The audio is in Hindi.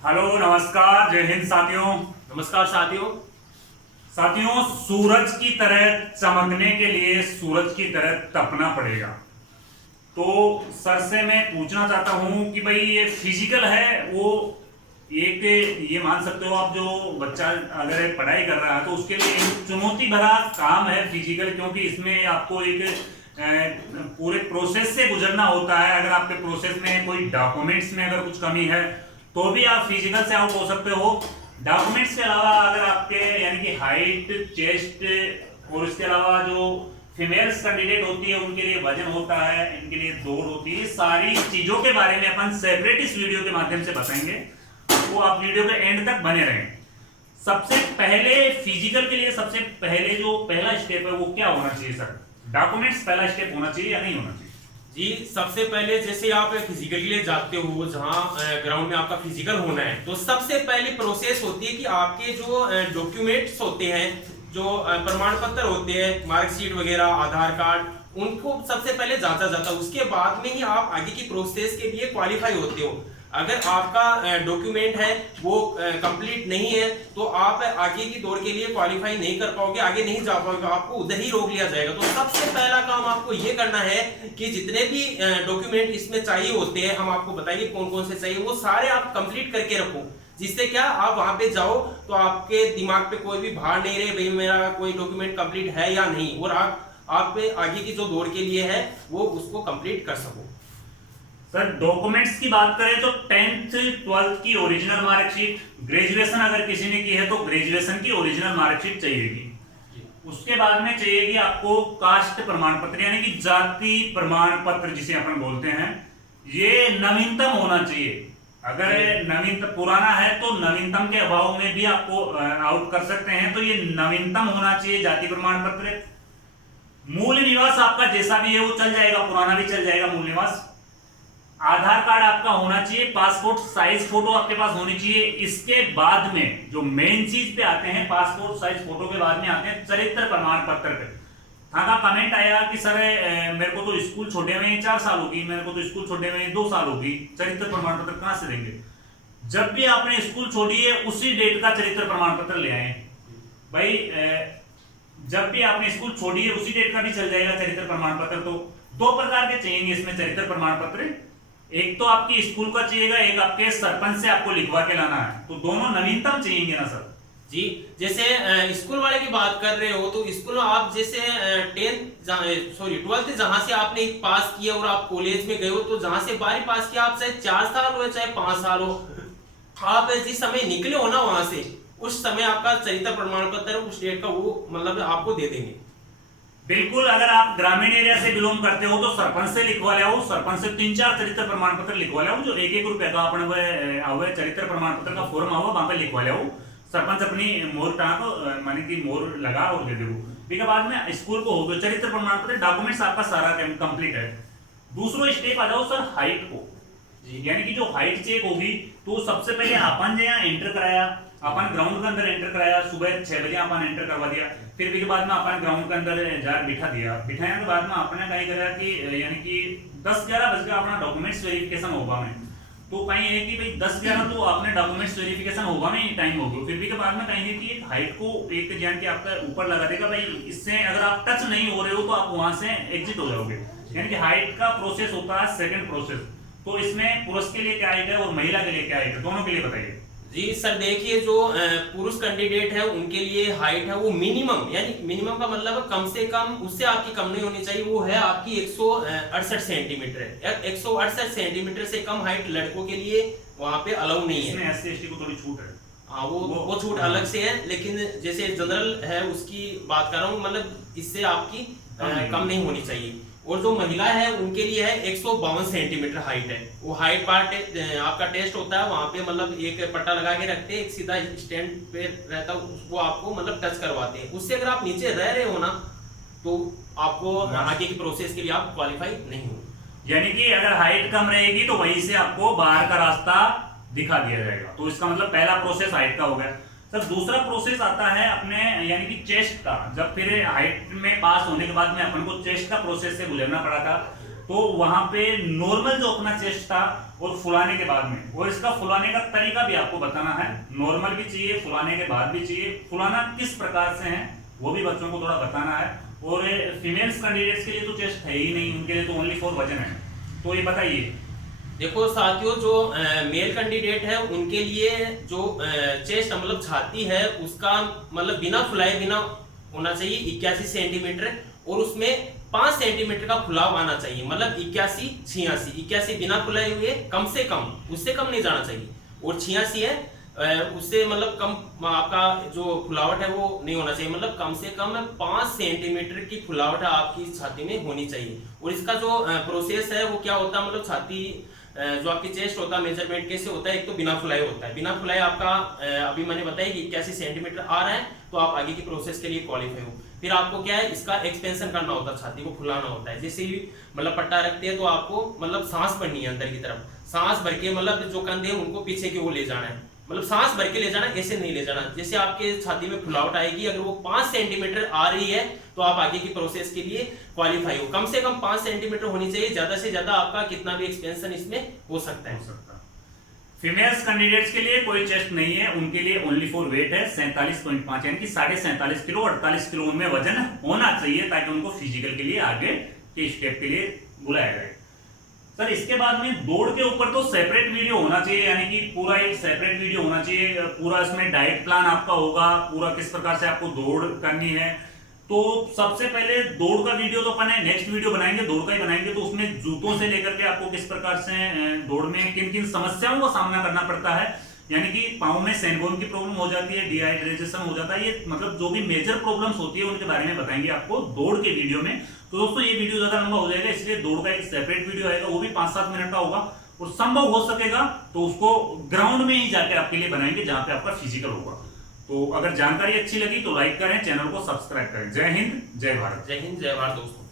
हेलो नमस्कार, जय हिंद साथियों। नमस्कार साथियों, सूरज की तरह चमकने के लिए सूरज की तरह तपना पड़ेगा। तो सर से मैं पूछना चाहता हूं कि भाई ये फिजिकल है, वो एक ये मान सकते हो आप, जो बच्चा अगर पढ़ाई कर रहा है तो उसके लिए एक चुनौती भरा काम है फिजिकल, क्योंकि इसमें आपको एक पूरे प्रोसेस से गुजरना होता है। अगर आपके प्रोसेस में कोई डॉक्यूमेंट्स में अगर कुछ कमी है तो भी आप फिजिकल से आउट हो सकते हो। डॉक्यूमेंट्स के अलावा अगर आपके यानी कि हाइट, चेस्ट और इसके अलावा जो फीमेल्स कैंडिडेट होती है उनके लिए वजन होता है, इनके लिए दौड़ होती है, सारी चीजों के बारे में अपन सेपरेट इस वीडियो के माध्यम से बताएंगे। तो आप वीडियो के एंड तक बने रहें। सबसे पहले फिजिकल के लिए सबसे पहले जो पहला स्टेप है वो क्या होना चाहिए सर? डॉक्यूमेंट्स पहला स्टेप होना चाहिए या नहीं होना चाहिए? जी, सबसे पहले जैसे आप फिजिकल के लिए जाते हो, जहां ग्राउंड में आपका फिजिकल होना है, तो सबसे पहली प्रोसेस होती है कि आपके जो डॉक्यूमेंट्स होते हैं, जो प्रमाण पत्र होते हैं, मार्कशीट वगैरह, आधार कार्ड, उनको सबसे पहले जांचा जाता है। उसके बाद में ही आप आगे की प्रोसेस के लिए क्वालिफाई होते हो। अगर आपका डॉक्यूमेंट है वो कंप्लीट नहीं है तो आप आगे की दौड़ के लिए क्वालिफाई नहीं कर पाओगे, आगे नहीं जा पाओगे, आपको उधर ही रोक लिया जाएगा। तो सबसे पहला काम आपको ये करना है कि जितने भी डॉक्यूमेंट इसमें चाहिए होते हैं, हम आपको बताएंगे कौन कौन से चाहिए, वो सारे आप कंप्लीट करके रखो। जिससे क्या, आप वहां पे जाओ तो आपके दिमाग पे कोई भी भार नहीं रहे, भाई मेरा कोई डॉक्यूमेंट कंप्लीट है या नहीं, और आप आगे की जो दौड़ के लिए है वो उसको कंप्लीट कर सको। सर, डॉक्यूमेंट्स की बात करें तो 10th 12th की ओरिजिनल मार्कशीट, ग्रेजुएशन अगर किसी ने की है तो ग्रेजुएशन की ओरिजिनल मार्कशीट चाहिएगी। उसके बाद में चाहिएगी आपको कास्ट प्रमाण पत्र, यानी कि जाति प्रमाण पत्र जिसे अपन बोलते हैं, ये नवीनतम होना चाहिए। अगर नवीनतम पुराना है तो नवीनतम के अभाव में भी आपको आउट कर सकते हैं, तो ये नवीनतम होना चाहिए जाति प्रमाण पत्र। मूल निवास आपका जैसा भी है वो चल जाएगा, पुराना भी चल जाएगा मूल निवास। आधार कार्ड आपका होना चाहिए, पासपोर्ट साइज फोटो आपके पास होनी चाहिए। इसके बाद में जो मेन चीज पे आते हैं, पासपोर्ट साइज फोटो के बाद में आते हैं चरित्र प्रमाण पत्र पे। हाँ का कमेंट आया कि सर मेरे को तो स्कूल छोड़े हुए 4 साल होगी, मेरे को तो स्कूल छोड़े हुए 2 साल होगी, चरित्र प्रमाण पत्र कहां से देंगे? जब भी आपने स्कूल छोड़ी है उसी डेट का चरित्र प्रमाण पत्र ले आए भाई। जब भी आपने स्कूल छोड़ी है उसी डेट का भी चल जाएगा चरित्र प्रमाण पत्र। तो 2 प्रकार के चाहिए इसमें चरित्र प्रमाण पत्र, एक तो आपकी स्कूल का चाहिएगा, एक आपके सरपंच से आपको लिखवा के लाना है। तो दोनों नवीनतम चाहिए ना सर? जी, जैसे स्कूल वाले की बात कर रहे हो तो स्कूल में आप जैसे 12th जहां से आपने पास किया और आप कॉलेज में गए हो, तो जहां से 12वीं पास किया, आप चाहे 4 साल हो चाहे 5 साल हो, आप जिस समय निकले हो ना वहां से, उस समय आपका चरित्र प्रमाण पत्र उस डेट का वो मतलब आपको दे देंगे। बिल्कुल। अगर आप ग्रामीण एरिया से बिलोंग करते हो तो सरपंच से लिखवा ले आओ, सरपंच से 3-4 चरित्र प्रमाण पत्र लिखवा ले आओ, जो 1-1 रुपए का अपने चरित्र प्रमाण पत्र का फॉर्म आओ वहां पे लिखवा ले आओ। सरपंच अपनी मोहर टाँग माने की मोहर लगा और दे दो। ठीक है, बाद में स्कूल को हो गया चरित्र प्रमाण पत्र, डॉक्यूमेंट्स आपका सारा कंप्लीट है। दूसरा स्टेप आ जाओ सर हाइट को, यानी कि जो हाइट चेक होगी तो सबसे पहले अपन जो यहाँ एंटर कराया, अपन ग्राउंड के अंदर एंटर कराया, सुबह 6 बजे अपन एंटर करवा दिया। फिर भी के बाद में अपन ग्राउंड के अंदर जार बिठा दिया, बिठाने के बाद में आपने कहीं करा कि यानी कि 10-11 बजे अपना डॉक्यूमेंट्स वेरिफिकेशन होगा में, तो कहीं है कि भाई 10-11 तो आपने डॉक्यूमेंट्स वेरिफिकेशन होगा में टाइम हो गया। फिर भी के बाद में कहेंगे कि एक हाइट को एक जान के आपका ऊपर लगा देगा भाई, इससे अगर आप टच नहीं हो रहे हो तो आप वहां से एग्जिट हो जाओगे। यानी कि हाइट का प्रोसेस होता है सेकंड प्रोसेस। तो इसमें पुरुष के लिए क्या हाइट है और महिला के लिए क्या हाइट है, दोनों के लिए बताइए। जी सर, देखिए जो पुरुष कैंडिडेट है उनके लिए हाइट है वो मिनिमम, यानी मिनिमम का मतलब कम से कम, उससे आपकी कम नहीं होनी चाहिए, वो है आपकी 168 सेंटीमीटर है। 168 सेंटीमीटर से कम हाइट लड़कों के लिए वहां पे अलाउ नहीं है। इसमें SC/ST को थोड़ी छूट है। हाँ, वो छूट अलग से है, लेकिन जैसे जनरल है उसकी बात कर रहा हूँ, मतलब इससे आपकी कम नहीं होनी चाहिए। और जो महिला है उनके लिए है 152 सेंटीमीटर हाइट है। वो हाइट पार्ट आपका टेस्ट होता है, वहां पे मतलब एक पट्टा लगा के रखते हैं, एक सीधा स्टैंड पे रहता है, वो आपको मतलब टच करवाते हैं। उससे अगर आप नीचे रह रहे हो ना तो आपको आगे की प्रोसेस के लिए आप क्वालिफाई नहीं हो। यानी कि अगर हाइट कम रहेगी तो वहीं से आपको बाहर का रास्ता दिखा दिया जाएगा। तो इसका मतलब पहला प्रोसेस हाइट का हो गया। सर, दूसरा प्रोसेस आता है अपने यानी कि चेस्ट का। जब फिर हाइट में पास होने के बाद में अपन को चेस्ट का प्रोसेस से गुजरना पड़ा था, तो वहां पे नॉर्मल जो अपना चेस्ट था और फुलाने के बाद में, और इसका फुलाने का तरीका भी आपको बताना है। नॉर्मल भी चाहिए, फुलाने के बाद भी चाहिए, फुलाना किस प्रकार से है वो भी बच्चों को थोड़ा बताना है। और फीमेल्स कैंडिडेट्स के लिए तो चेस्ट है ही नहीं, उनके लिए तो ओनली फॉर वजन है। तो ये बताइए। देखो साथियों, जो मेल कैंडिडेट है उनके लिए जो चेस्ट मतलब छाती है उसका मतलब बिना फुलाए बिना होना चाहिए 81 सेंटीमीटर, और उसमें 5 सेंटीमीटर का फुलाव आना चाहिए। मतलब 81 बिना फुलाए हुए, कम से कम, उससे कम नहीं जाना चाहिए। और 86 है उससे मतलब कम आपका जो फुलावट है वो नहीं होना चाहिए। मतलब कम से कम 5 सेंटीमीटर की फुलावट आपकी छाती में होनी चाहिए। और इसका जो प्रोसेस है वो क्या होता है, मतलब छाती जो आपकी चेस्ट होता है मेजरमेंट कैसे होता है, एक तो बिना फुलाए होता है। बिना फुलाए आपका अभी मैंने बताया कि 81 सेंटीमीटर आ रहा है, तो आप आगे की प्रोसेस के लिए क्वालिफाई हो। फिर आपको क्या है, इसका एक्सपेंशन करना होता है, छाती को फुलाना होता है। जैसे ही मतलब पट्टा रखते हैं तो आपको मतलब सांस भरनी है अंदर की तरफ, सांस भर के मतलब जो कंधे हैं उनको पीछे की ओर ले जाना है। मतलब सांस भर के ले जाना, ऐसे नहीं ले जाना। जैसे आपके छाती में फुलावट आएगी, अगर वो 5 सेंटीमीटर आ रही है तो आप आगे की प्रोसेस के लिए क्वालिफाई हो। कम से कम 5 सेंटीमीटर होनी चाहिए, ज्यादा से ज्यादा आपका कितना भी एक्सपेंशन इसमें हो सकता है। फीमेल्स कैंडिडेट्स के लिए कोई चेस्ट नहीं है, उनके लिए ओनली फॉर वेट है 47.5 यानी कि 47.5 किलो, 48 किलो उनमें वजन होना चाहिए, ताकि उनको फिजिकल के लिए आगे के स्टेप के लिए बुलाया जाए। सर इसके बाद में दौड़ के ऊपर तो सेपरेट वीडियो होना चाहिए, यानी कि पूरा एक सेपरेट वीडियो होना चाहिए। पूरा इसमें डाइट प्लान आपका होगा, पूरा किस प्रकार से आपको दौड़ करनी है। तो सबसे पहले दौड़ का वीडियो तो अपन नेक्स्ट वीडियो बनाएंगे, दौड़ का ही बनाएंगे। तो उसमें जूतों से लेकर के आपको किस प्रकार से दौड़ में किन किन समस्याओं का सामना करना पड़ता है, यानी कि पाँव में सैनबोन की प्रॉब्लम हो जाती है, डिहाइड्रेशन हो जाता है, ये मतलब जो भी मेजर प्रॉब्लम्स होती है उनके बारे में बताएंगे आपको दौड़ के वीडियो में। तो दोस्तों ये वीडियो ज्यादा लंबा हो जाएगा, इसलिए दौड़ का एक सेपरेट वीडियो आएगा, वो भी 5-7 मिनट का होगा। और संभव हो सकेगा तो उसको ग्राउंड में ही जाकर आपके लिए बनाएंगे, जहां पे आपका फिजिकल होगा। तो अगर जानकारी अच्छी लगी तो लाइक करें, चैनल को सब्सक्राइब करें। जय हिंद, जय भारत। जय हिंद, जय भारत दोस्तों।